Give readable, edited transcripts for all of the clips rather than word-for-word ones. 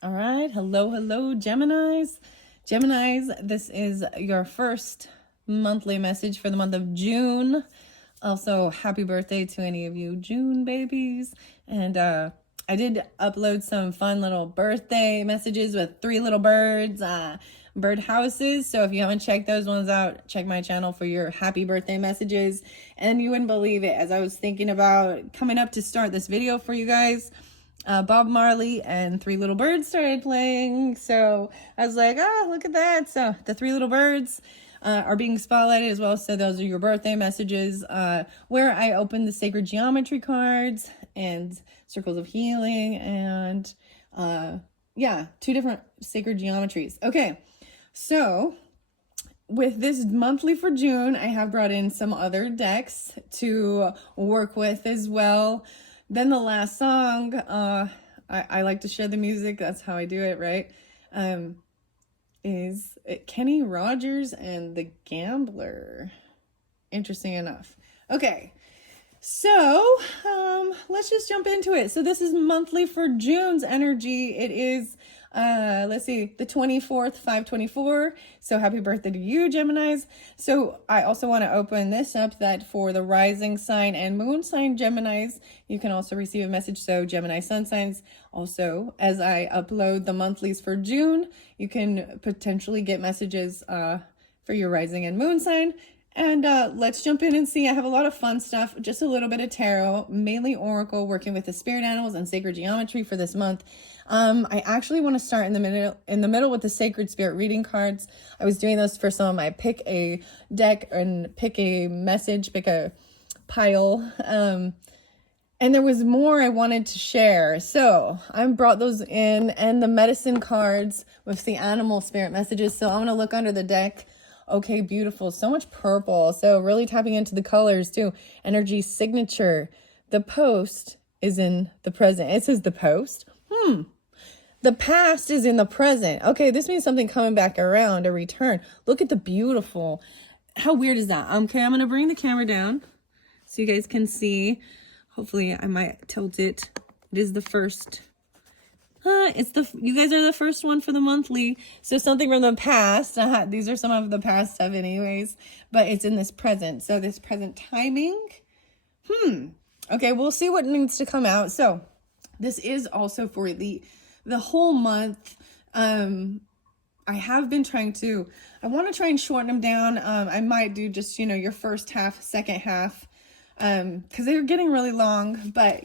All right. Hello, hello, Geminis. Geminis, this is your first monthly message for the month of June. Also, happy birthday to any of you June babies. And I did upload some fun little birthday messages with 3 little birds, bird houses. So if you haven't checked those ones out, check my channel for your happy birthday messages. And you wouldn't believe it, as I was thinking about coming up to start this video for you guys, Bob Marley and 3 Little Birds started playing. So I was like, look at that. So the 3 Little Birds are being spotlighted as well. So those are your birthday messages, where I opened the sacred geometry cards and circles of healing and yeah, 2 different sacred geometries. Okay, so with this monthly for June, I have brought in some other decks to work with as well. Then the last song, I like to share the music. That's how I do it, right? Is Kenny Rogers and the Gambler. Interesting enough. Okay, so let's just jump into it. So this is monthly for June's energy. It is let's see, the 24th, 5/24. So happy birthday to you, Geminis. So I also want to open this up that for the rising sign and moon sign Geminis, you can also receive a message. So Gemini sun signs, also as I upload the monthlies for June, you can potentially get messages for your rising and moon sign. And let's jump in and see. I have a lot of fun stuff, just a little bit of tarot, mainly oracle, working with the spirit animals and sacred geometry for this month. I actually want to start in the middle with the sacred spirit reading cards. I was doing those for some of my pick a deck and pick a message, pick a pile. And there was more I wanted to share. So I brought those in, and the medicine cards with the animal spirit messages. So I'm going to look under the deck. Okay, beautiful. So much purple. So really tapping into the colors too. Energy signature. The post is in the present. It says the post. The past is in the present. Okay, this means something coming back around, a return. Look at the beautiful. How weird is that? Okay, I'm going to bring the camera down so you guys can see. Hopefully I might tilt it. It is the first. You guys are the first one for the monthly. So something from the past. These are some of the past stuff anyways, but it's in this present. So this present timing. Okay, we'll see what needs to come out. So this is also for the whole month. I have been trying to, I want to try and shorten them down. I might do just, your first half, second half, because they're getting really long, but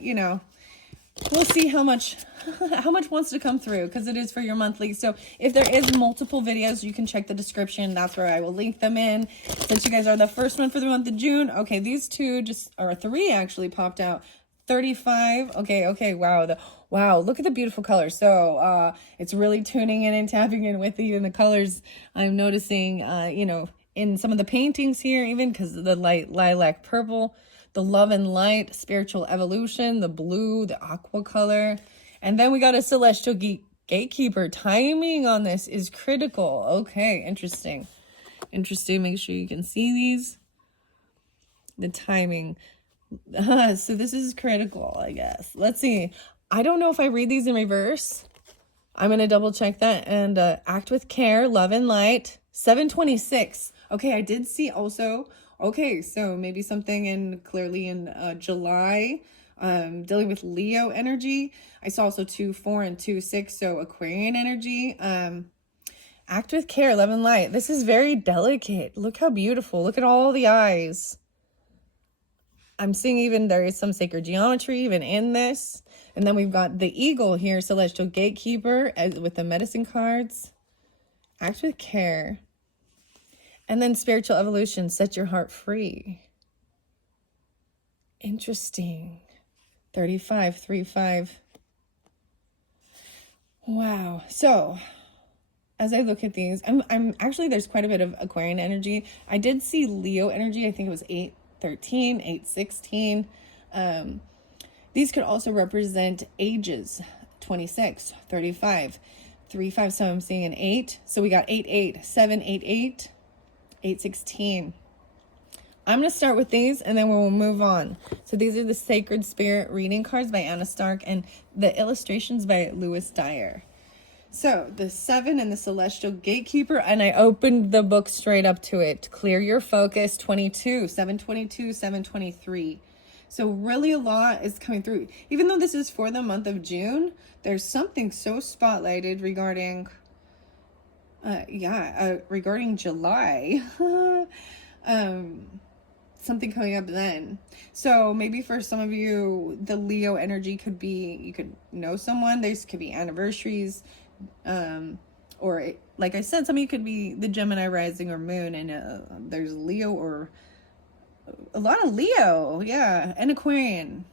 we'll see how much wants to come through, because it is for your monthly. So if there is multiple videos, you can check the description. That's where I will link them in. Since you guys are the first one for the month of June. Okay, these 2 or 3 actually popped out. 35. Okay. Wow. Look at the beautiful colors. So it's really tuning in and tapping in with you. And the colors I'm noticing, in some of the paintings here, even because of the lilac purple, the love and light, spiritual evolution, the blue, the aqua color. And then we got a celestial gatekeeper. Timing on this is critical. Okay, interesting. Make sure you can see these. The timing. So this is critical, I guess. Let's see. I don't know if I read these in reverse. I'm going to double check that. And act with care, love and light. 7/26. Okay, I did see also. Okay, so maybe something clearly in July, dealing with Leo energy. I saw also 2/4 and 2/6, so Aquarian energy. Act with care, love and light. This is very delicate. Look how beautiful. Look at all the eyes. I'm seeing even there is some sacred geometry even in this. And then we've got the eagle here, celestial gatekeeper, with the medicine cards. Act with care. And then spiritual evolution, set your heart free. Interesting. 35, 3/5. Wow. So as I look at these, I'm actually, there's quite a bit of Aquarian energy. I did see Leo energy. I think it was 8/13, 8/16. These could also represent ages, 26, 35, 3/5. So I'm seeing an 8. So we got 8/8, 7/8/8. 8/16. I'm going to start with these and then we'll move on. So these are the Sacred Spirit reading cards by Anna Stark and the illustrations by Lewis Dyer. So the 7 and the celestial gatekeeper, and I opened the book straight up to it. Clear your focus, 22, 722, 723. So really a lot is coming through. Even though this is for the month of June, there's something so spotlighted regarding, regarding July. Something coming up then. So maybe for some of you, the Leo energy could be, you could know someone. There's could be anniversaries, or like I said, some of you could be the Gemini rising or moon, and there's Leo or a lot of Leo, yeah, and Aquarian,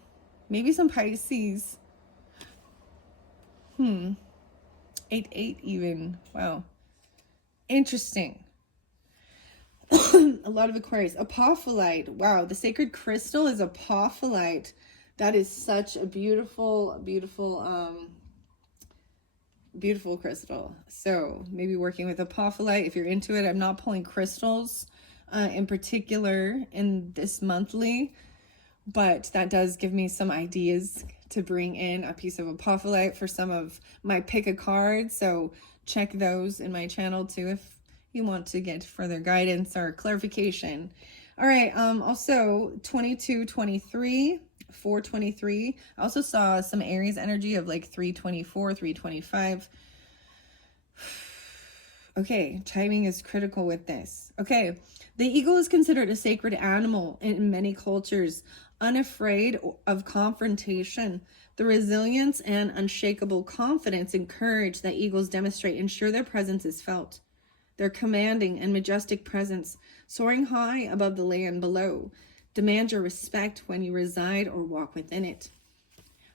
maybe some Pisces. 8 even. Wow, interesting. A lot of Aquarius. Apophyllite. Wow, the sacred crystal is apophyllite. That is such a beautiful, beautiful crystal. So maybe working with apophyllite if you're into it. I'm not pulling crystals in particular in this monthly, but that does give me some ideas to bring in a piece of apophyllite for some of my pick a card. So check those in my channel too if you want to get further guidance or clarification. All right, also 22, 23, 423. I also saw some Aries energy of like 324, 325. Okay, timing is critical with this. Okay, the eagle is considered a sacred animal in many cultures, unafraid of confrontation. The resilience and unshakable confidence and courage that eagles demonstrate ensure their presence is felt. Their commanding and majestic presence, soaring high above the land below, demands your respect when you reside or walk within it.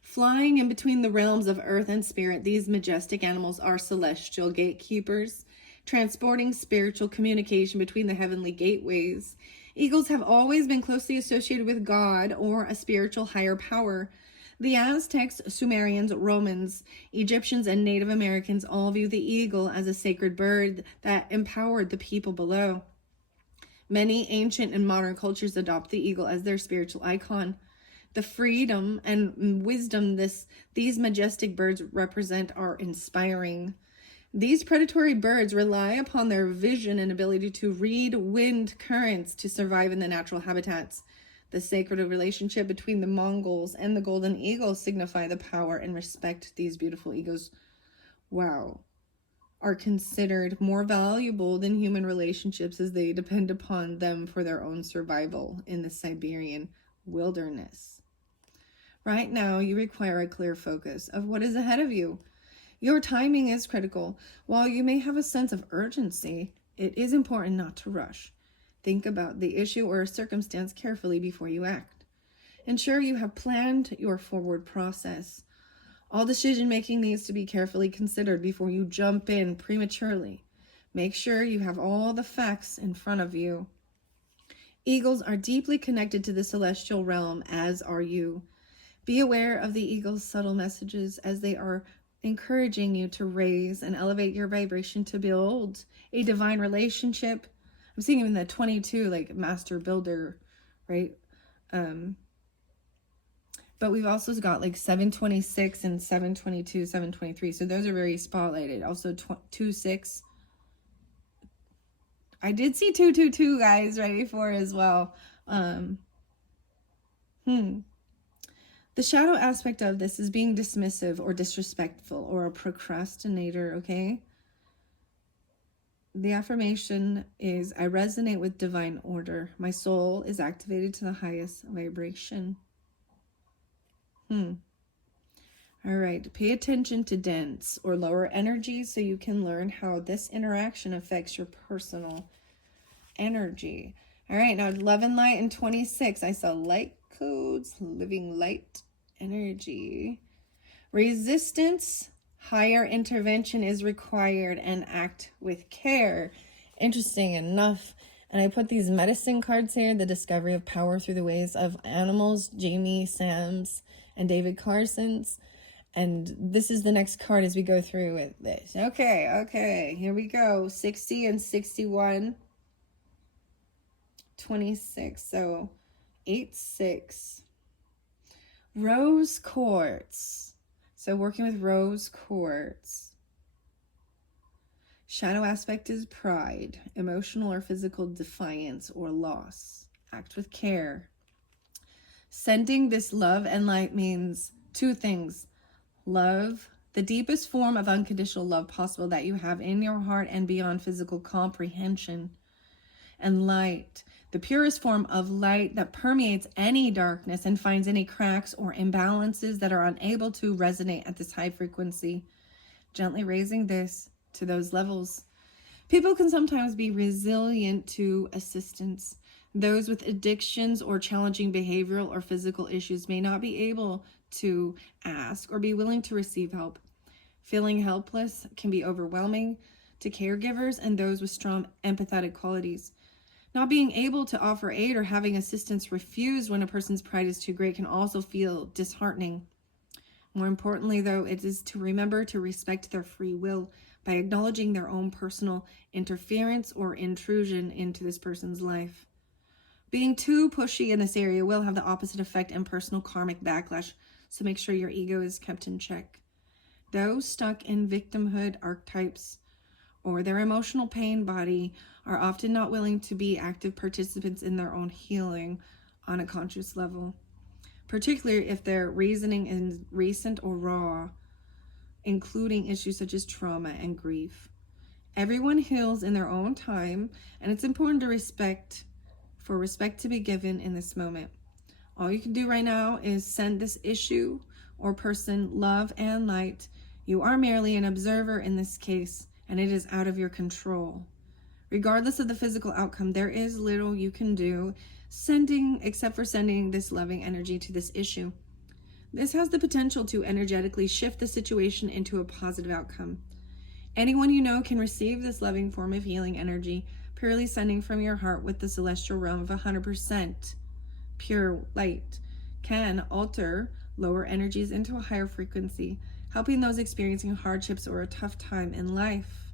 Flying in between the realms of earth and spirit, these majestic animals are celestial gatekeepers, transporting spiritual communication between the heavenly gateways. Eagles have always been closely associated with God or a spiritual higher power. The Aztecs, Sumerians, Romans, Egyptians, and Native Americans all view the eagle as a sacred bird that empowered the people below. Many ancient and modern cultures adopt the eagle as their spiritual icon. The freedom and wisdom these majestic birds represent are inspiring. These predatory birds rely upon their vision and ability to read wind currents to survive in the natural habitats. The sacred relationship between the Mongols and the golden eagle signify the power and respect these beautiful eagles, are considered more valuable than human relationships as they depend upon them for their own survival in the Siberian wilderness. Right now, you require a clear focus of what is ahead of you. Your timing is critical. While you may have a sense of urgency, it is important not to rush. Think about the issue or circumstance carefully before you act. Ensure you have planned your forward process. All decision making needs to be carefully considered before you jump in prematurely. Make sure you have all the facts in front of you. Eagles are deeply connected to the celestial realm, as are you. Be aware of the eagle's subtle messages as they are encouraging you to raise and elevate your vibration to build a divine relationship. I'm seeing even the 22, like master builder, right? But we've also got like 726 and 722, 723. So those are very spotlighted. Also 26. I did see 222 guys right before as well. The shadow aspect of this is being dismissive or disrespectful or a procrastinator, okay? The affirmation is, I resonate with divine order. My soul is activated to the highest vibration. All right, pay attention to dense or lower energies so you can learn how this interaction affects your personal energy. All right, now 11 light and 26. I saw light codes, living light energy. Resistance, higher intervention is required, and act with care. Interesting enough. And I put these medicine cards here, the discovery of power through the ways of animals, Jamie Sams and David Carson's. And this is the next card as we go through with this. Okay, here we go. 60 and 61. 26, so 8-6. Rose quartz. So working with rose quartz. Shadow aspect is pride, emotional or physical defiance or loss. Act with care. Sending this love and light means two things. Love, the deepest form of unconditional love possible that you have in your heart and beyond physical comprehension. And light, the purest form of light that permeates any darkness and finds any cracks or imbalances that are unable to resonate at this high frequency. Gently raising this to those levels. People can sometimes be resilient to assistance. Those with addictions or challenging behavioral or physical issues may not be able to ask or be willing to receive help. Feeling helpless can be overwhelming to caregivers and those with strong empathetic qualities. Not being able to offer aid or having assistance refused when a person's pride is too great can also feel disheartening. More importantly, though, it is to remember to respect their free will by acknowledging their own personal interference or intrusion into this person's life. Being too pushy in this area will have the opposite effect and personal karmic backlash, so make sure your ego is kept in check. Those stuck in victimhood archetypes or their emotional pain body are often not willing to be active participants in their own healing on a conscious level, particularly if their reasoning is recent or raw, including issues such as trauma and grief. Everyone heals in their own time, and it's important to respect to be given in this moment. All you can do right now is send this issue or person love and light. You are merely an observer in this case, and it is out of your control. Regardless of the physical outcome, there is little you can do except for sending this loving energy to this issue. This has the potential to energetically shift the situation into a positive outcome. Anyone you know can receive this loving form of healing energy, purely sending from your heart with the celestial realm of 100% pure light, can alter lower energies into a higher frequency, helping those experiencing hardships or a tough time in life.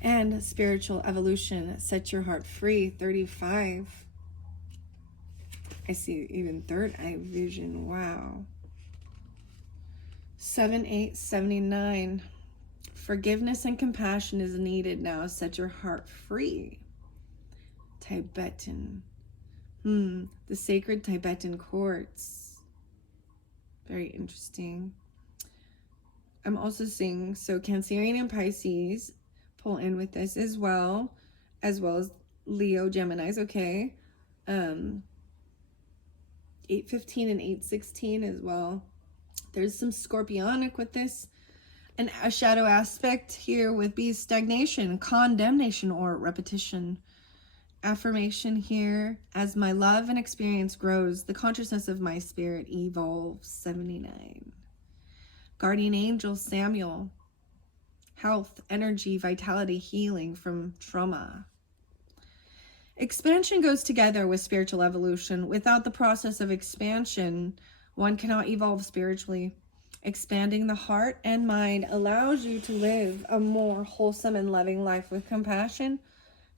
And spiritual evolution, set your heart free, 35. I see even third eye vision, wow. 7879. Forgiveness and compassion is needed now. Set your heart free. Tibetan. The sacred Tibetan quartz. Very interesting. I'm also seeing, so Cancerian and Pisces pull in with this as well as Leo, Geminis, okay. 815 and 816 as well. There's some Scorpionic with this. And a shadow aspect here with bees, stagnation, condemnation, or repetition. Affirmation here, as my love and experience grows, the consciousness of my spirit evolves, 79. Guardian angel Samuel, health, energy, vitality, healing from trauma. Expansion goes together with spiritual evolution. Without the process of expansion, one cannot evolve spiritually. Expanding the heart and mind allows you to live a more wholesome and loving life with compassion,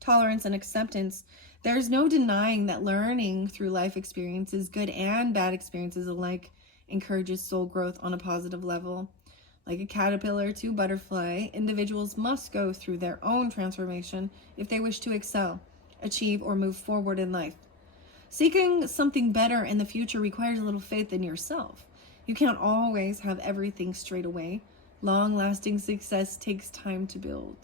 tolerance, and acceptance. There's no denying that learning through life experiences, good and bad experiences alike, encourages soul growth on a positive level. Like a caterpillar to butterfly, individuals must go through their own transformation if they wish to excel, achieve, or move forward in life. Seeking something better in the future requires a little faith in yourself. You can't always have everything straight away. Long-lasting success takes time to build.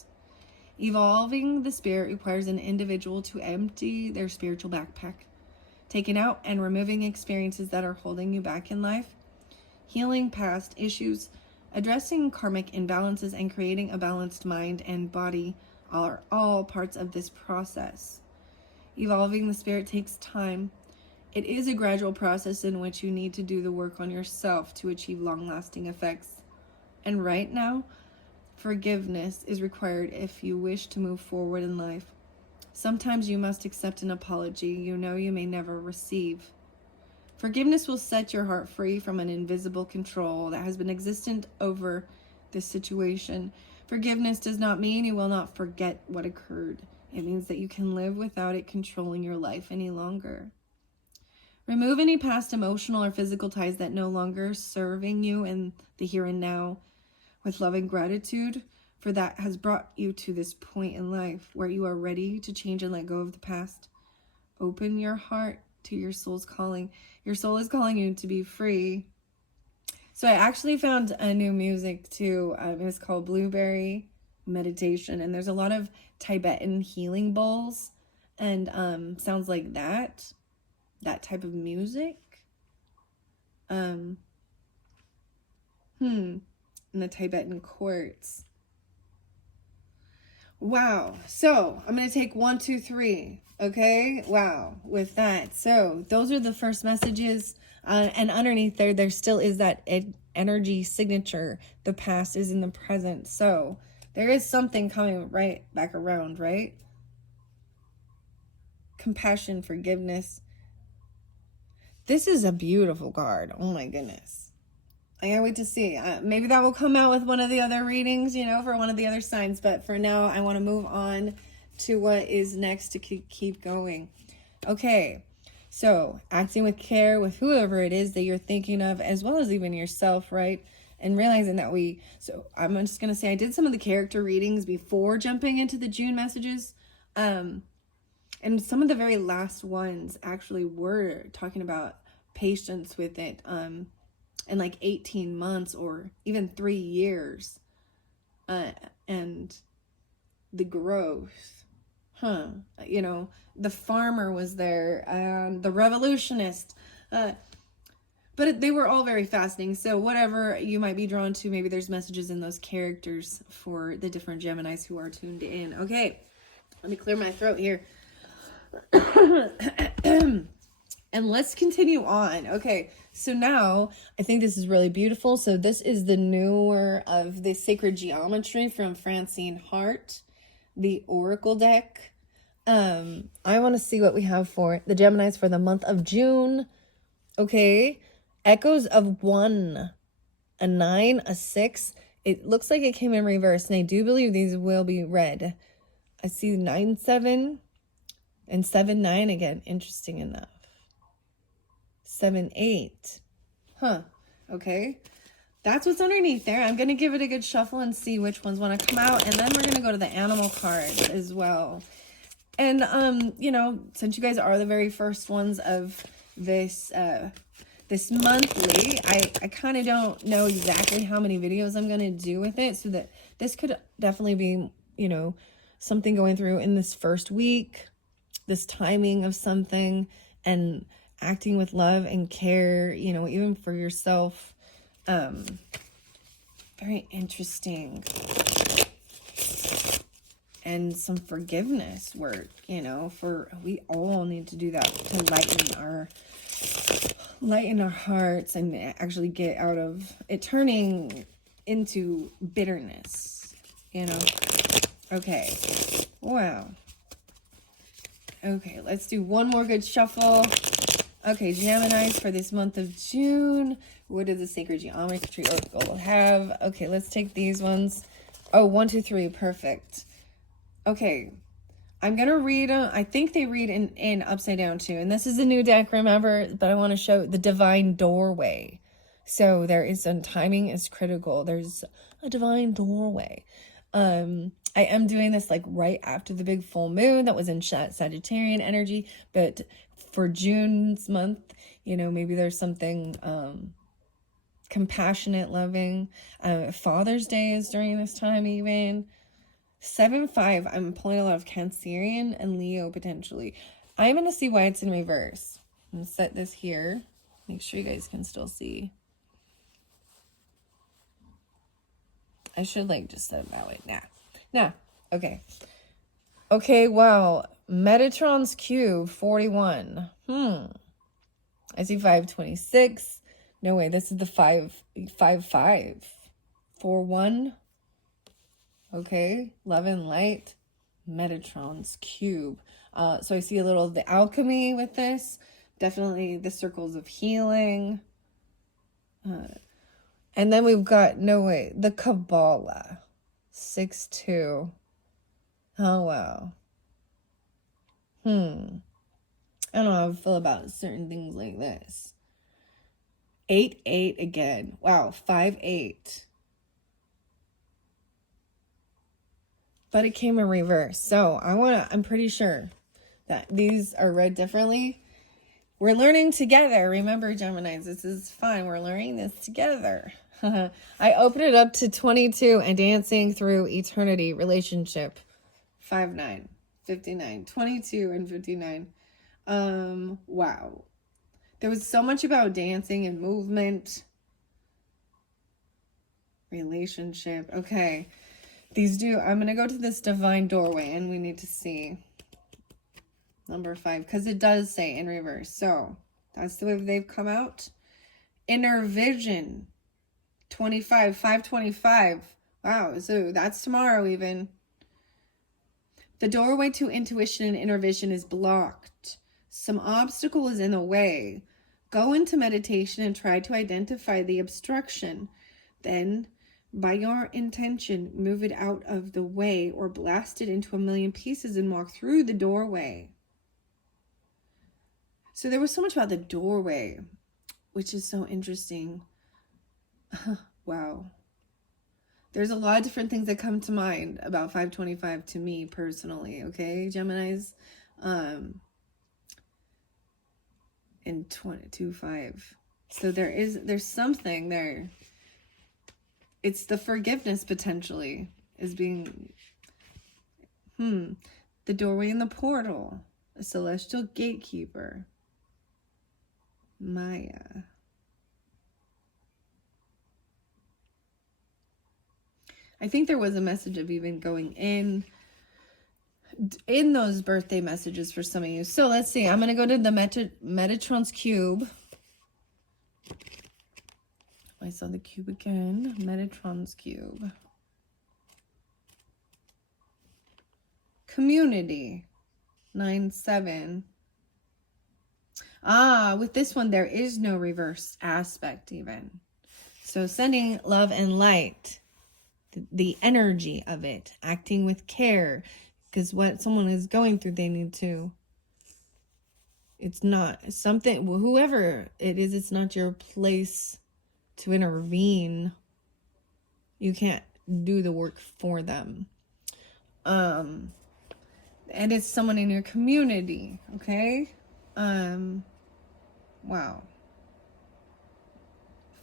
Evolving the spirit requires an individual to empty their spiritual backpack, taking out and removing experiences that are holding you back in life, healing past issues, addressing karmic imbalances, and creating a balanced mind and body are all parts of this process. Evolving the spirit takes time. It is a gradual process in which you need to do the work on yourself to achieve long-lasting effects. And right now, forgiveness is required if you wish to move forward in life. Sometimes you must accept an apology you know you may never receive. Forgiveness will set your heart free from an invisible control that has been existent over this situation. Forgiveness does not mean you will not forget what occurred. It means that you can live without it controlling your life any longer. Remove any past emotional or physical ties that no longer serving you in the here and now. With love and gratitude, for that has brought you to this point in life where you are ready to change and let go of the past. Open your heart to your soul's calling. Your soul is calling you to be free. So I actually found a new music too. It was called Blueberry Meditation, and there's a lot of Tibetan healing bowls and sounds like that type of music. And the Tibetan quartz. Wow. So I'm going to take 1, 2, 3. Okay. Wow. With that. So those are the first messages. And underneath there still is that energy signature. The past is in the present. So there is something coming right back around, right? Compassion, forgiveness. This is a beautiful card. Oh my goodness. I can't wait to see. Maybe that will come out with one of the other readings, you know, for one of the other signs. But for now, I want to move on to what is next to keep going. Okay. So acting with care with whoever it is that you're thinking of, as well as even yourself, right? And realizing that so I'm just going to say I did some of the character readings before jumping into the June messages. And some of the very last ones actually were talking about patience with it. In like 18 months or even 3 years. And the growth. You know, the farmer was there and the revolutionist. But they were all very fascinating. So whatever you might be drawn to, maybe there's messages in those characters for the different Geminis who are tuned in. Okay, let me clear my throat here. And let's continue on. Okay, so now I think this is really beautiful. So this is the newer of the Sacred Geometry from Francine Hart, the Oracle deck. I want to see what we have for the Geminis for the month of June. Okay, echoes of 1, a 9, a 6. It looks like it came in reverse, and I do believe these will be read. I see 9, 7, and 7, 9 again. Interesting enough. 7, 8. Okay. That's what's underneath there. I'm going to give it a good shuffle and see which ones want to come out. And then we're going to go to the animal card as well. And, you know, since you guys are the very first ones of this, this monthly, I kind of don't know exactly how many videos I'm going to do with it. So that this could definitely be, you know, something going through in this first week, this timing of something, and acting with love and care, you know, even for yourself. Very interesting. And some forgiveness work, you know, we all need to do that to lighten our hearts and actually get out of it turning into bitterness, you know. Okay. Wow. Okay, let's do one more good shuffle. Okay, Geminis for this month of June. What does the Sacred Geometry Oracle have? Okay, let's take these ones. Oh, 1, 2, 3. Perfect. Okay, I'm going to read them. I think they read in upside down too. And this is a new deck, remember, but I want to show the divine doorway. So there is some timing is critical. There's a divine doorway. I am doing this like right after the big full moon that was in Sagittarian energy, but for June's month, you know, maybe there's something compassionate, loving. Father's Day is during this time even. 7, 5, I'm pulling a lot of Cancerian and Leo potentially. I'm going to see why it's in reverse. I'm going to set this here. Make sure you guys can still see. I should like just set it that way. Nah. Okay. Okay, wow. Metatron's cube, 41. I see 526. No way, this is the 555. 41. Okay, love and light. Metatron's cube. So I see a little of the alchemy with this. Definitely the circles of healing. And then we've got, the Kabbalah. 6-2. Oh, wow. I don't know how I feel about certain things like this. 8-8 again. Wow, 5-8. but it came in reverse. So I'm pretty sure that these are read differently. We're learning together. Remember, Geminis, this is fun. We're learning this together. I opened it up to 22 and dancing through eternity relationship. 5-9, 59, 22 and 59. Wow. There was so much about dancing and movement. Relationship. Okay. I'm going to go to this divine doorway and we need to see number 5 because it does say in reverse. So that's the way they've come out. Inner vision. 25, 525. Wow. So that's tomorrow even. The doorway to intuition and inner vision is blocked. Some obstacle is in the way. Go into meditation and try to identify the obstruction. Then, by your intention, move it out of the way or blast it into a million pieces and walk through the doorway. So there was so much about the doorway, which is so interesting. Wow. There's a lot of different things that come to mind about 525 to me personally, okay, Geminis? In 22.5. So there's something there. It's the forgiveness potentially is being, the doorway in the portal, a celestial gatekeeper, Maya. I think there was a message of even going in those birthday messages for some of you. So let's see. I'm going to go to the Metatron's cube. I saw the cube again. Metatron's cube. Community. 9-7. With this one, there is no reverse aspect even. So sending love and light. The energy of it. Acting with care. Because what someone is going through, they need to. It's not something, whoever it is, it's not your place to intervene. You can't do the work for them. And it's someone in your community, okay? Wow.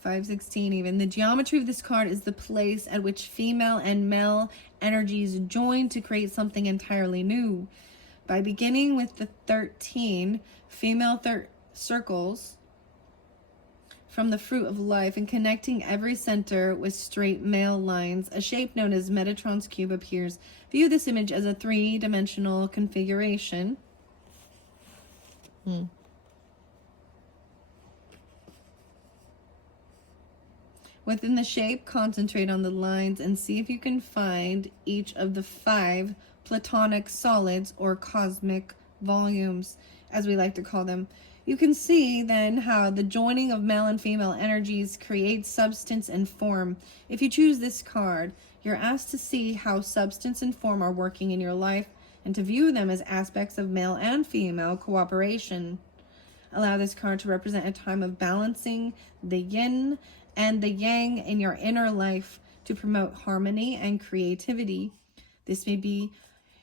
516 even. The geometry of this card is the place at which female and male energies join to create something entirely new. By beginning with the 13 female circles from the fruit of life and connecting every center with straight male lines, a shape known as Metatron's cube appears. View this image as a 3-dimensional configuration. Within the shape, concentrate on the lines and see if you can find each of the 5 platonic solids or cosmic volumes, as we like to call them. You can see then how the joining of male and female energies creates substance and form. If you choose this card, you're asked to see how substance and form are working in your life and to view them as aspects of male and female cooperation. Allow this card to represent a time of balancing the yin and the yang in your inner life to promote harmony and creativity. This may be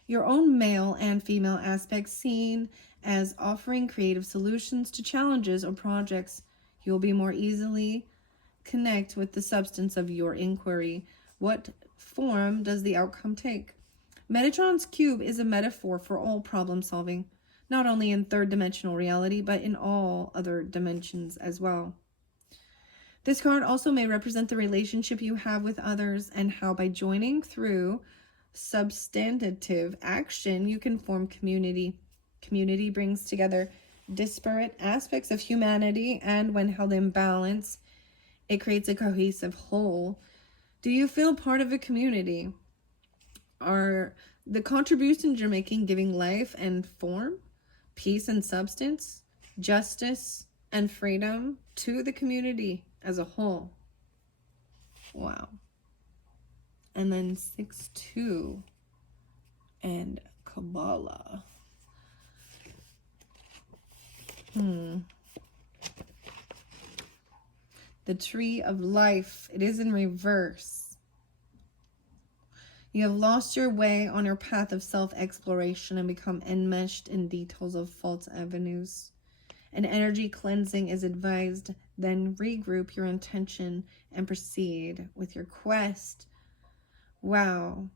your own male and female aspects seen as offering creative solutions to challenges or projects. You'll be more easily connect with the substance of your inquiry. What form does the outcome take? Metatron's cube is a metaphor for all problem solving, not only in third-dimensional reality, but in all other dimensions as well. This card also may represent the relationship you have with others and how by joining through substantive action, you can form community. Community brings together disparate aspects of humanity, and when held in balance, it creates a cohesive whole. Do you feel part of a community? Are the contributions you're making giving life and form, peace and substance, justice and freedom to the community as a whole? Wow. And then 6-2 and Kabbalah. The tree of life. It is in reverse. You have lost your way on your path of self-exploration and become enmeshed in details of false avenues. An energy cleansing is advised. Then regroup your intention and proceed with your quest. Wow.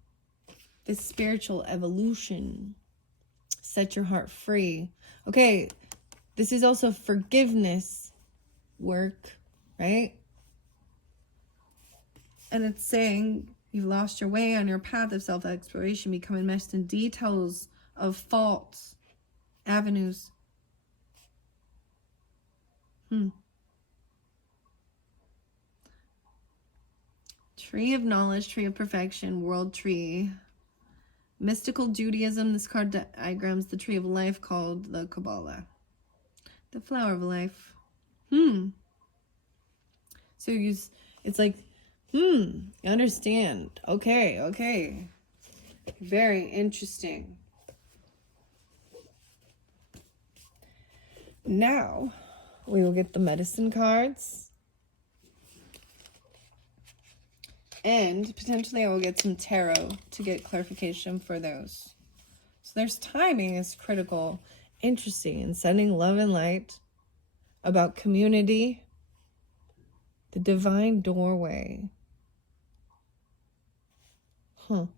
This spiritual evolution. Set your heart free. Okay, this is also forgiveness work, right? And it's saying you've lost your way on your path of self-exploration, become enmeshed in details of false avenues. Tree of knowledge, tree of perfection, world tree. Mystical Judaism, this card diagrams the tree of life called the Kabbalah. The flower of life. So it's like, you understand. Okay. Very interesting. Now, we will get the medicine cards. And potentially I will get some tarot to get clarification for those. So there's timing is critical. Interesting. And sending love and light. About community. The divine doorway. All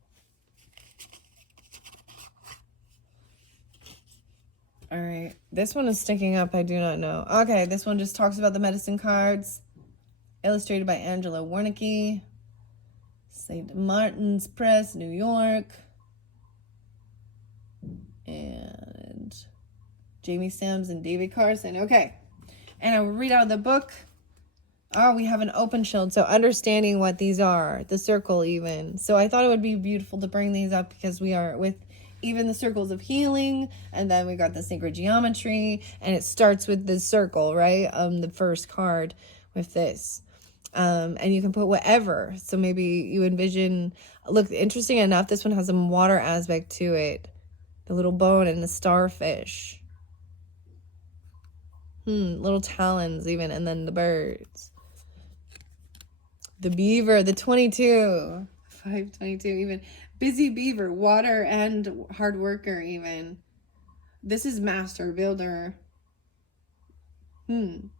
right. This one is sticking up. I do not know. Okay. This one just talks about the medicine cards. Illustrated by Angela Wernicke. St. Martin's Press, New York. And Jamie Sams and David Carson. Okay. And I'll read out the book. Oh, we have an open shield. So understanding what these are. The circle even. So I thought it would be beautiful to bring these up because we are with even the circles of healing. And then we got the sacred geometry. And it starts with the circle, right? The first card with this. And you can put whatever. So maybe you envision, look, interesting enough, this one has a water aspect to it. The little bone and the starfish. Little talons even, and then the birds. The beaver, the 22. 522 even. Busy beaver, water and hard worker even. This is master builder. And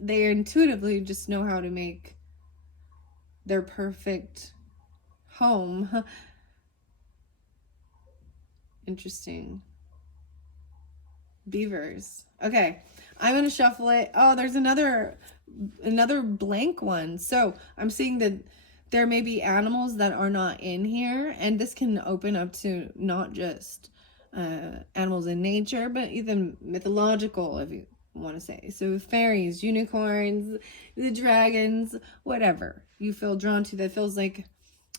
they intuitively just know how to make their perfect home. Interesting. Beavers. Okay, I'm going to shuffle it. Oh, there's another blank one. So I'm seeing that there may be animals that are not in here. And this can open up to not just animals in nature, but even mythological, if you want to say. So fairies, unicorns, the dragons, whatever you feel drawn to that feels like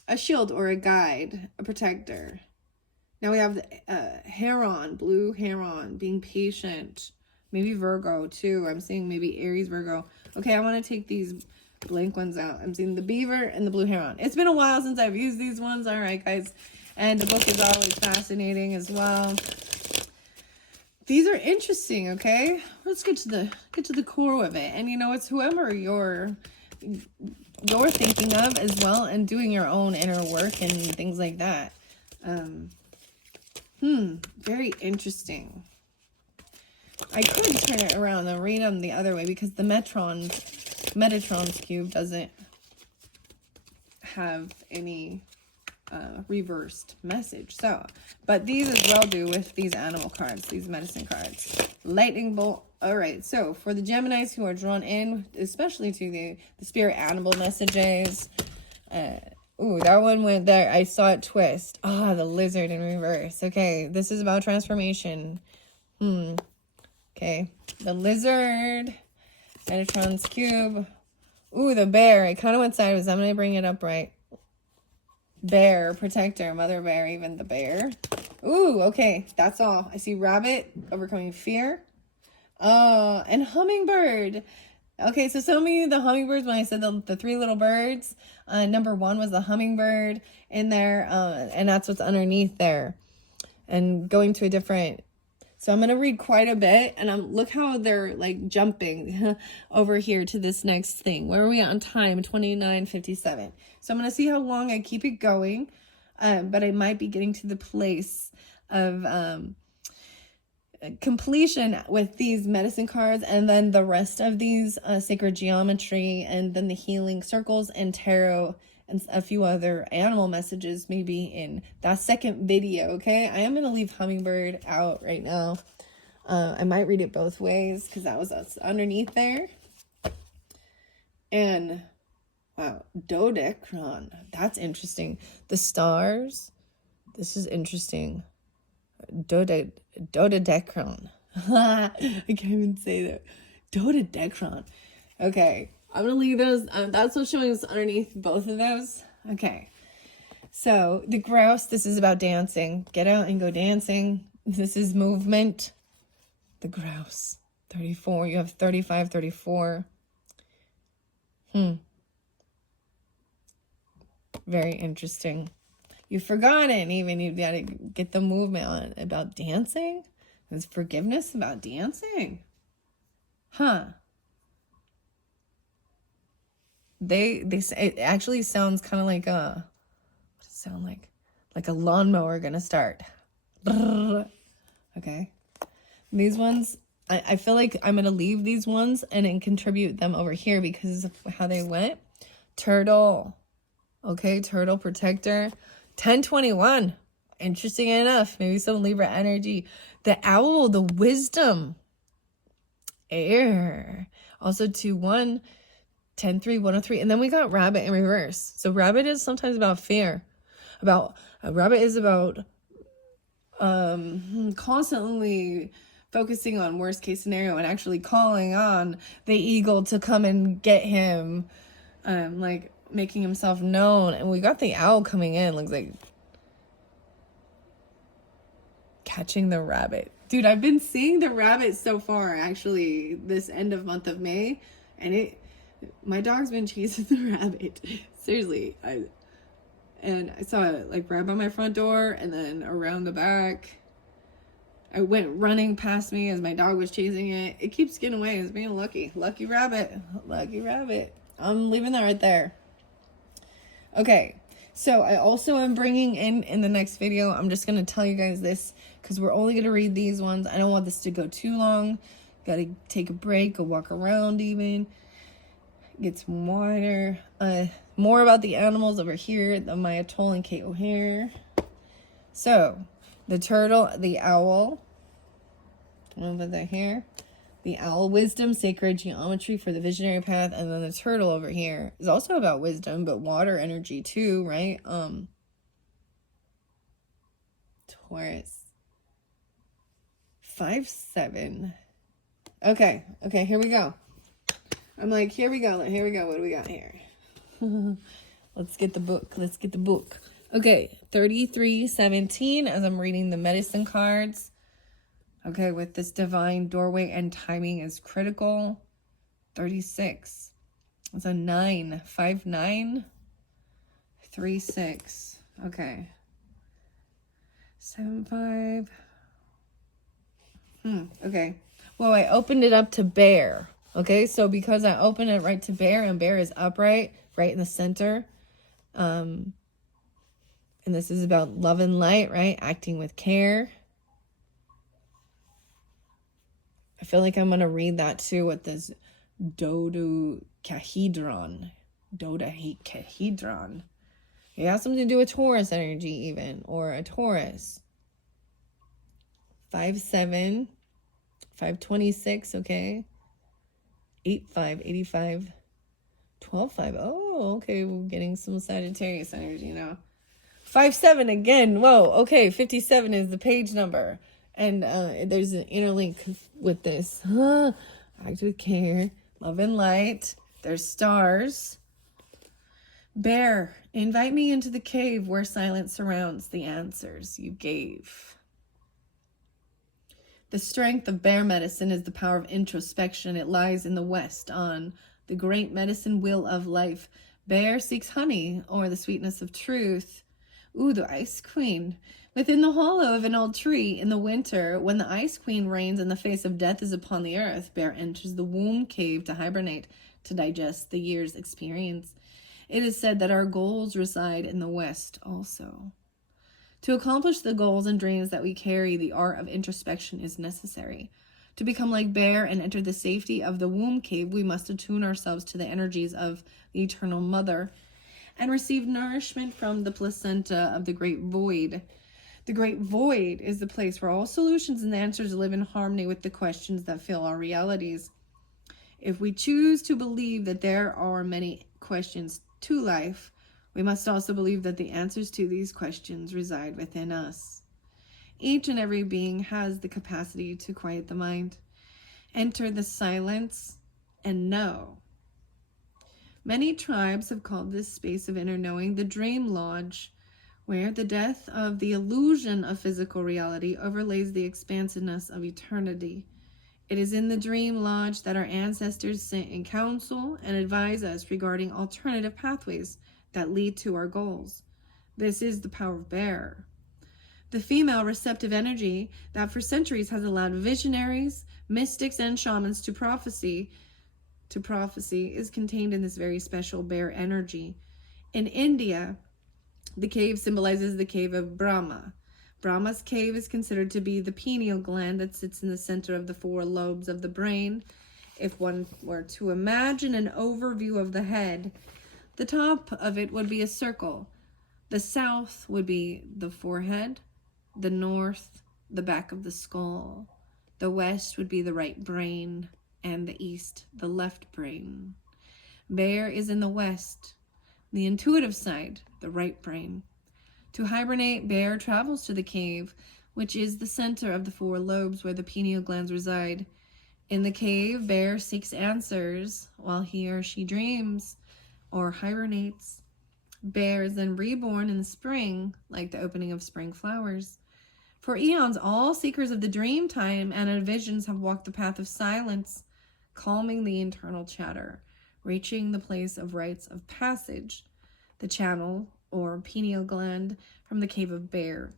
a shield or a guide, a protector. Now we have the heron, blue heron, being patient. Maybe Virgo too. I'm seeing maybe Aries, Virgo. Okay, I want to take these blank ones out. I'm seeing the beaver and the blue heron. It's been a while since I've used these ones. All right, guys. And the book is always fascinating as well. These are interesting, okay? Let's get to the core of it. And you know, it's whoever you're thinking of as well, and doing your own inner work and things like that. Very interesting. I could turn it around and read them the other way because the Metatron's cube doesn't have any reversed message. So, but these as well do with these animal cards, these medicine cards. Lightning bolt. All right, so for the Geminis who are drawn in, especially to the spirit animal messages. Ooh, that one went there. I saw it twist. Ah, the lizard in reverse. Okay, this is about transformation. Okay, the lizard, Metatron's cube. Ooh, the bear. It kind of went sideways. I'm going to bring it up right. Bear, protector, mother bear, even the bear. Ooh, okay, that's all. I see rabbit, overcoming fear. And hummingbird. Okay, so some of you, the hummingbirds, when I said the three little birds, number one was the hummingbird in there, and that's what's underneath there. And going to a different... So I'm going to read quite a bit, and look how they're like jumping over here to this next thing. Where are we on time? 29:57. So I'm going to see how long I keep it going. but I might be getting to the place of completion with these medicine cards, and then the rest of these sacred geometry, and then the healing circles and tarot and a few other animal messages maybe in that second video. Okay, I am going to leave Hummingbird out right now. I might read it both ways because that was us underneath there. And wow, dodecron, that's interesting. The stars, this is interesting. Dodecron. I can't even say that. Dodecron. Okay, I'm gonna leave those. That's what's showing us underneath both of those. Okay, so the grouse, this is about dancing. Get out and go dancing. This is movement. The grouse, 34. You have 35, 34. Very interesting. You've forgotten even. You've got to get the movement on about dancing. There's forgiveness about dancing. Huh. They say it actually sounds kind of like what does it sound like? Like a lawnmower gonna start. Okay. These ones, I feel like I'm gonna leave these ones and then contribute them over here because of how they went. Turtle. Okay, turtle protector. 1021. Interesting enough. Maybe some Libra energy. The owl, the wisdom. Air. Also 21. 10-3, 103. And then we got rabbit in reverse. So rabbit is sometimes about fear. Rabbit is about constantly focusing on worst case scenario and actually calling on the eagle to come and get him. Like making himself known. And we got the owl coming in. Looks like catching the rabbit. Dude, I've been seeing the rabbit so far, actually, this end of month of May. And my dog's been chasing the rabbit. Seriously. I saw it like right by my front door and then around the back. I went running past me as my dog was chasing it. It keeps getting away. It's being lucky. Lucky rabbit. Lucky rabbit. I'm leaving that right there. Okay. So I also am bringing in the next video. I'm just going to tell you guys this because we're only going to read these ones. I don't want this to go too long. Got to take a break, go walk around even. Get some water. More about the animals over here. The Maya Toll and Kate O'Hare. So, the turtle, the owl. Over there here. The owl, wisdom, sacred geometry for the visionary path. And then the turtle over here is also about wisdom, but water energy too, right? Taurus. 5-7. Okay, here we go. I'm like, here we go. What do we got here? Let's get the book. Okay, 33:17 as I'm reading the medicine cards. Okay, with this divine doorway and timing is critical. 36. It's a 9. 5-9. 3-6. Okay. 7-5. Okay. Well, I opened it up to bear. Okay, so because I opened it right to bear, and bear is upright, right in the center. And this is about love and light, right? Acting with care. I feel like I'm going to read that too with this dodecahedron. Dodecahedron. It has something to do with Taurus energy even, or a Taurus. 5-7. 5-26, okay. 8-5, 85. 12-5. Oh, okay. We're getting some Sagittarius energy now. 5-7 again. Whoa. Okay. 57 is the page number. And there's an interlink with this. Act with care. Love and light. There's stars. Bear. Invite me into the cave where silence surrounds the answers you gave. The strength of bear medicine is the power of introspection. It lies in the west on the great medicine wheel of life. Bear seeks honey or the sweetness of truth. Ooh, the Ice Queen. Within the hollow of an old tree in the winter, when the Ice Queen reigns and the face of death is upon the earth, Bear enters the womb cave to hibernate, to digest the year's experience. It is said that our goals reside in the west also. To accomplish the goals and dreams that we carry, the art of introspection is necessary. To become like Bear and enter the safety of the womb cave, we must attune ourselves to the energies of the eternal mother and receive nourishment from the placenta of the great void. The great void is the place where all solutions and answers live in harmony with the questions that fill our realities. If we choose to believe that there are many questions to life, we must also believe that the answers to these questions reside within us. Each and every being has the capacity to quiet the mind, enter the silence, and know. Many tribes have called this space of inner knowing the dream lodge, where the death of the illusion of physical reality overlays the expansiveness of eternity. It is in the dream lodge that our ancestors sit in counsel and advise us regarding alternative pathways that lead to our goals. This is the power of Bear. The female receptive energy that for centuries has allowed visionaries, mystics, and shamans to prophesy is contained in this very special Bear energy. In India, the cave symbolizes the cave of Brahma. Brahma's cave is considered to be the pineal gland that sits in the center of the 4 lobes of the brain. If one were to imagine an overview of the head, the top of it would be a circle. The south would be the forehead, the north, the back of the skull. The west would be the right brain, and the east, the left brain. Bear is in the west, the intuitive side, the right brain. To hibernate, Bear travels to the cave, which is the center of the 4 lobes where the pineal glands reside. In the cave, Bear seeks answers while he or she dreams or hibernates. Bear is then reborn in the spring, like the opening of spring flowers. For eons, all seekers of the dream time and visions have walked the path of silence, calming the internal chatter, reaching the place of rites of passage, the channel or pineal gland from the cave of Bear.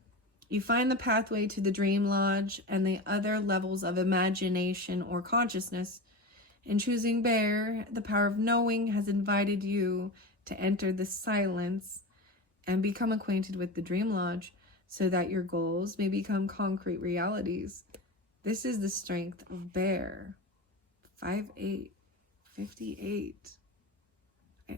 You find the pathway to the dream lodge and the other levels of imagination or consciousness. In choosing Bear, the power of knowing has invited you to enter the silence and become acquainted with the dream lodge so that your goals may become concrete realities. This is the strength of Bear. 5'8", 58.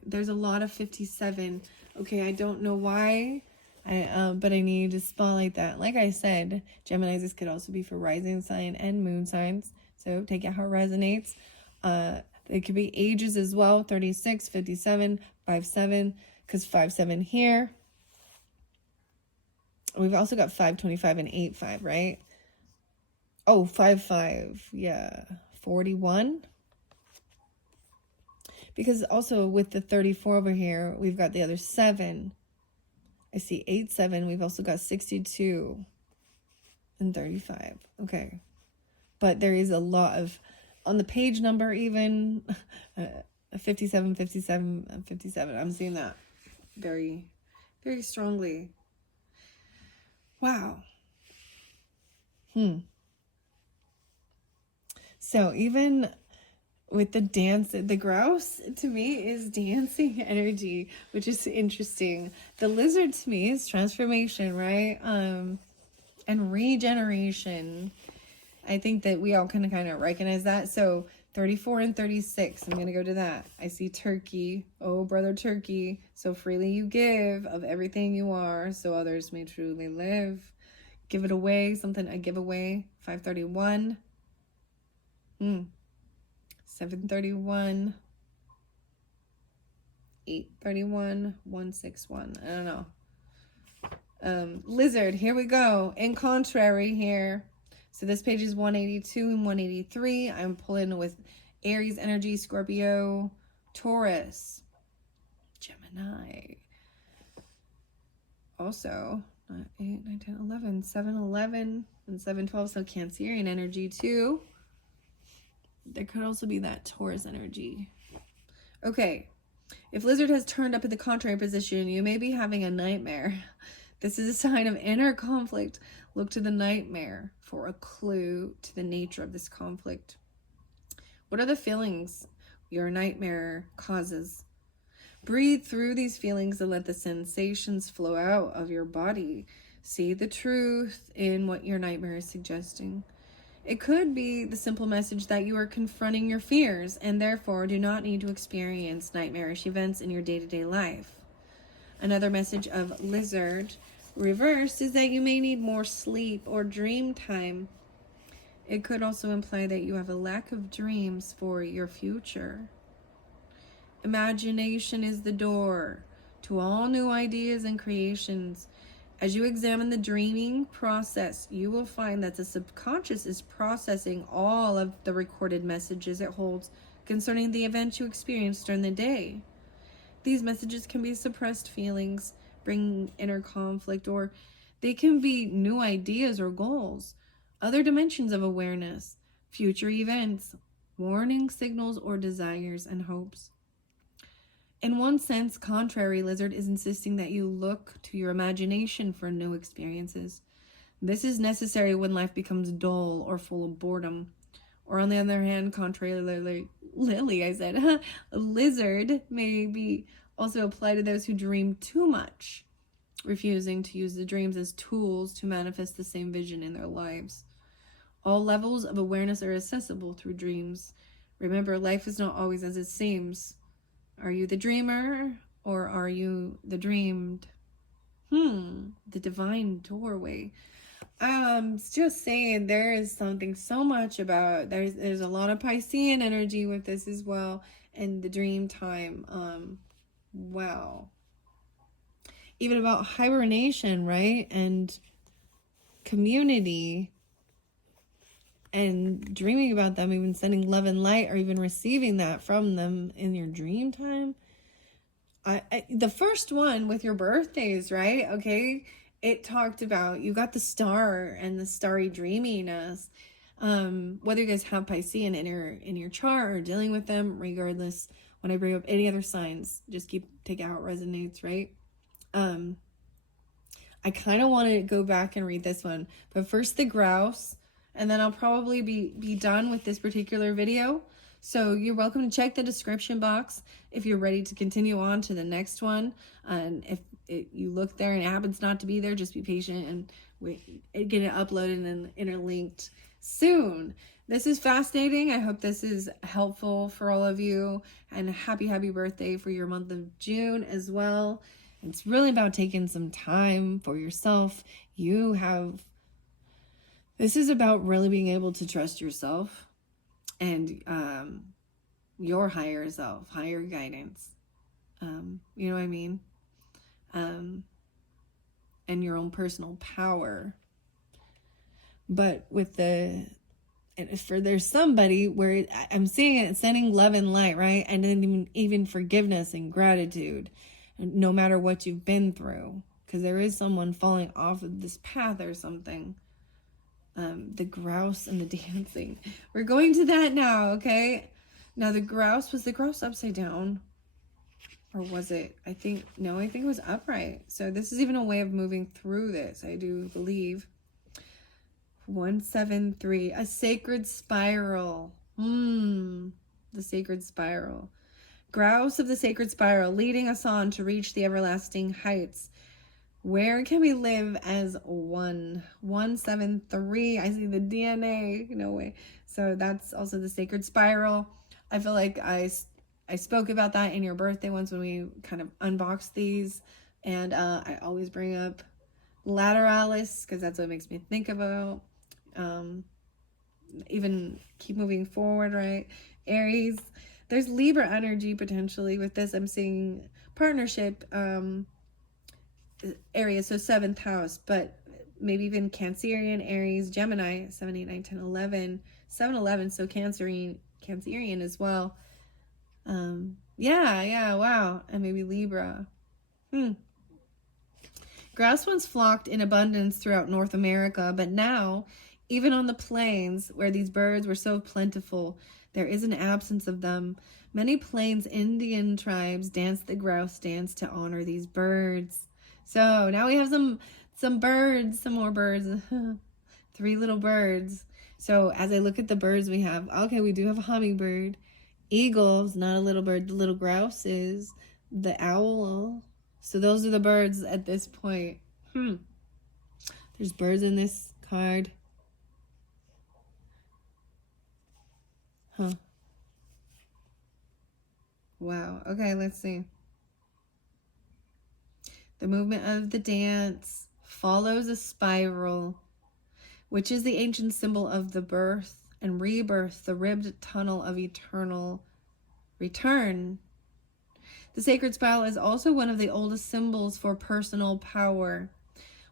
There's a lot of 57. Okay, I don't know why, but I need to spotlight that. Like I said, Geminis, this could also be for rising sign and moon signs. So take it how it resonates. It could be ages as well, 36, 57, 57, because 57 here. We've also got 525 and 85, right? Oh, 55, yeah, 41. Because also with the 34 over here, we've got the other 7. I see 87. We've also got 62 and 35. Okay. But there is a lot of, on the page number even, 57, 57, 57. I'm seeing that very, very strongly. Wow. So even with the dance, the grouse to me is dancing energy, which is interesting. The lizard to me is transformation, right? And regeneration. I think that we all can kind of recognize that. So 34 and 36, I'm going to go to that. I see turkey. Oh, brother turkey. So freely you give of everything you are, so others may truly live. Give it away, something I give away. 531. 731, 831, 161. I don't know. Lizard, here we go. In contrary here. So this page is 182 and 183. I'm pulling with Aries energy, Scorpio, Taurus, Gemini. Also, 8, 9, 10, 11, 7, 11, and 7, 12. So Cancerian energy too. There could also be that Taurus energy. Okay. If Lizard has turned up in the contrary position, you may be having a nightmare. This is a sign of inner conflict. Look to the nightmare for a clue to the nature of this conflict. What are the feelings your nightmare causes? Breathe through these feelings and let the sensations flow out of your body. See the truth in what your nightmare is suggesting. It could be the simple message that you are confronting your fears and therefore do not need to experience nightmarish events in your day-to-day life. Another message of Lizard reversed is that you may need more sleep or dream time. It could also imply that you have a lack of dreams for your future. Imagination is the door to all new ideas and creations. As you examine the dreaming process, you will find that the subconscious is processing all of the recorded messages it holds concerning the events you experienced during the day. These messages can be suppressed feelings, bring inner conflict, or they can be new ideas or goals, other dimensions of awareness, future events, warning signals, or desires and hopes. In one sense, contrary, Lizard is insisting that you look to your imagination for new experiences. This is necessary when life becomes dull or full of boredom. Or on the other hand, contrary, Lizard may be also applied to those who dream too much, refusing to use the dreams as tools to manifest the same vision in their lives. All levels of awareness are accessible through dreams. Remember, life is not always as it seems. Are you the dreamer or are you the dreamed? The divine doorway. Just saying, there is something so much about, there's a lot of Piscean energy with this as well, and the dream time. Wow. Even about hibernation, right? And community, and dreaming about them, even sending love and light, or even receiving that from them in your dream time. The first one with your birthdays, right? Okay, it talked about you got the star and the starry dreaminess. Whether you guys have Piscean in your chart or dealing with them, regardless, when I bring up any other signs, just take out what resonates, right? I kind of want to go back and read this one, but first the grouse, and then I'll probably be done with this particular video. So you're welcome to check the description box if you're ready to continue on to the next one. And if you look there and it happens not to be there, just be patient and get it uploaded and interlinked soon. This is fascinating. I hope this is helpful for all of you, and happy birthday for your month of June as well. It's really about taking some time for yourself. This is about really being able to trust yourself and your higher self, higher guidance. You know what I mean? And your own personal power. But there's somebody where I'm seeing it sending love and light, right? And then even forgiveness and gratitude, no matter what you've been through. Because there is someone falling off of this path or something. The grouse and the dancing. We're going to that now, okay? Now was the grouse upside down? Or was it? I think it was upright. So this is even a way of moving through this, I do believe. 173, a sacred spiral. The sacred spiral. Grouse of the sacred spiral, leading us on to reach the everlasting heights. Where can we live as one? 173. I see the DNA. No way. So that's also the sacred spiral. I feel like I spoke about that in your birthday ones when we kind of unboxed these. And I always bring up lateralis because that's what it makes me think about. Even keep moving forward, right? Aries. There's Libra energy potentially with this. I'm seeing partnership area, so 7th house, but maybe even Cancerian, Aries, Gemini, 7, 8, 9, 10, 11, 7, 11, so Cancerian as well. Yeah, wow. And maybe Libra. Grouse once flocked in abundance throughout North America, but now, even on the plains where these birds were so plentiful, there is an absence of them. Many Plains Indian tribes dance the grouse dance to honor these birds. So now we have some birds, some more birds. 3 little birds. So as I look at the birds we have, okay, we do have a hummingbird. Eagle's not a little bird, the little grouse is. The owl. So those are the birds at this point. There's birds in this card. Huh. Wow. Okay, let's see. The movement of the dance follows a spiral, which is the ancient symbol of the birth and rebirth, the ribbed tunnel of eternal return. The sacred spiral is also one of the oldest symbols for personal power.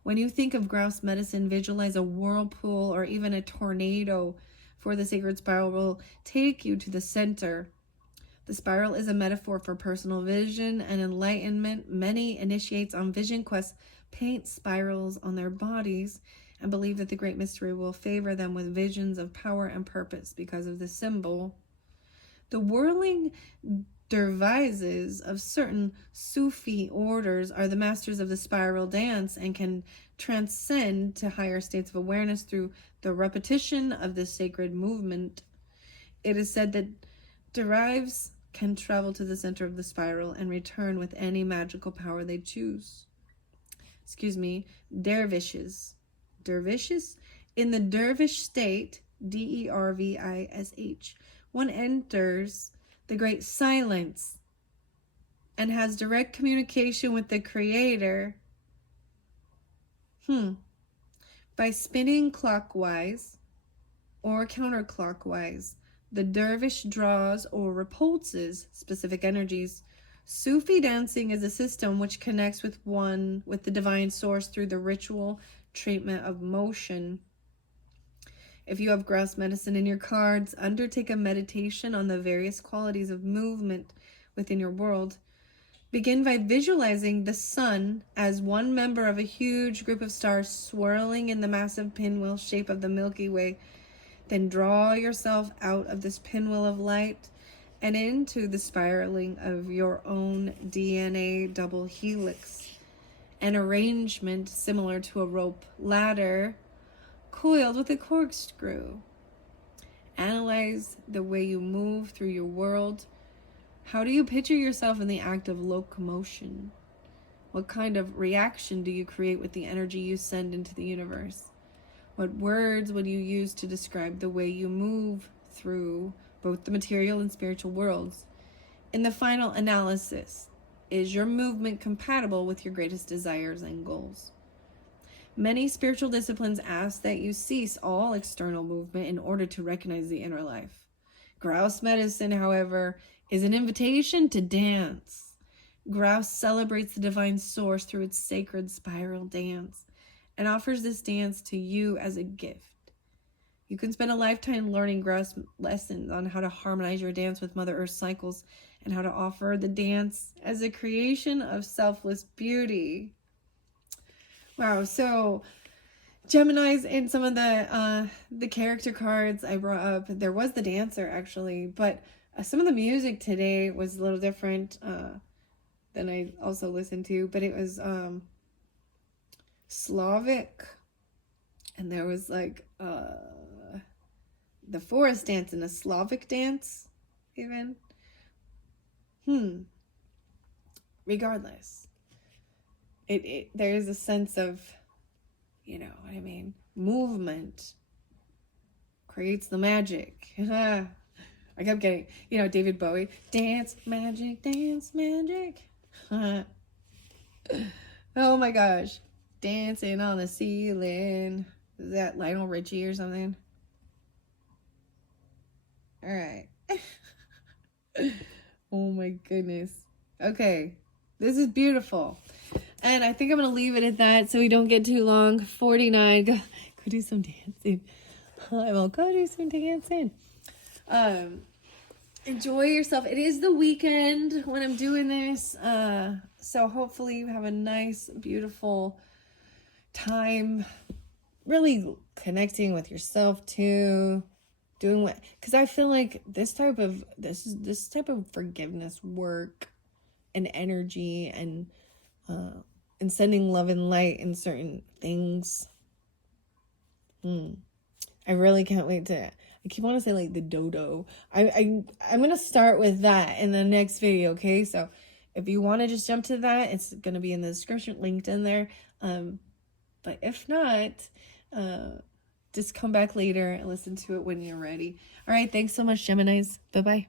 When you think of grouse medicine, visualize a whirlpool or even a tornado, for the sacred spiral will take you to the center. The spiral is a metaphor for personal vision and enlightenment. Many initiates on vision quests paint spirals on their bodies and believe that the great mystery will favor them with visions of power and purpose because of the symbol. The whirling dervises of certain Sufi orders are the masters of the spiral dance and can transcend to higher states of awareness through the repetition of this sacred movement. It is said that dervises can travel to the center of the spiral and return with any magical power they choose. Dervishes. In the dervish state, dervish, one enters the great silence and has direct communication with the creator. By spinning clockwise or counterclockwise, the dervish draws or repulses specific energies. Sufi dancing is a system which connects with the divine source through the ritual treatment of motion. If you have grouse medicine in your cards, undertake a meditation on the various qualities of movement within your world. Begin by visualizing the sun as one member of a huge group of stars swirling in the massive pinwheel shape of the Milky Way. Then draw yourself out of this pinwheel of light and into the spiraling of your own DNA double helix, an arrangement similar to a rope ladder coiled with a corkscrew. Analyze the way you move through your world. How do you picture yourself in the act of locomotion? What kind of reaction do you create with the energy you send into the universe? What words would you use to describe the way you move through both the material and spiritual worlds? In the final analysis, is your movement compatible with your greatest desires and goals? Many spiritual disciplines ask that you cease all external movement in order to recognize the inner life. Grouse medicine, however, is an invitation to dance. Grouse celebrates the divine source through its sacred spiral dance and offers this dance to you as a gift. You can spend a lifetime learning grouse lessons on how to harmonize your dance with Mother Earth's cycles and how to offer the dance as a creation of selfless beauty. Wow, so Gemini's in some of the character cards I brought up. There was the dancer, actually, but some of the music today was a little different than I also listened to, but it was Slavic, and there was like the forest dance and a Slavic dance, even. Regardless, there is a sense of, you know what I mean, movement creates the magic. I kept getting, David Bowie, dance magic, dance magic. Oh my gosh, dancing on the ceiling. Is that Lionel Richie or something? All right. Oh my goodness. Okay, this is beautiful. And I think I'm going to leave it at that so we don't get too long. 49. Go do some dancing. I will go do some dancing. Enjoy yourself. It is the weekend when I'm doing this. So hopefully you have a nice, beautiful time really connecting with yourself too. Doing what, because I feel like this type of forgiveness work and energy and sending love and light in certain things. I really can't wait to. I keep wanting to say like the dodo. I'm gonna start with that in the next video. Okay, so if you want to just jump to that, it's gonna be in the description, linked in there. But But if not, just come back later and listen to it when you're ready. All right, thanks so much, Geminis. Bye-bye.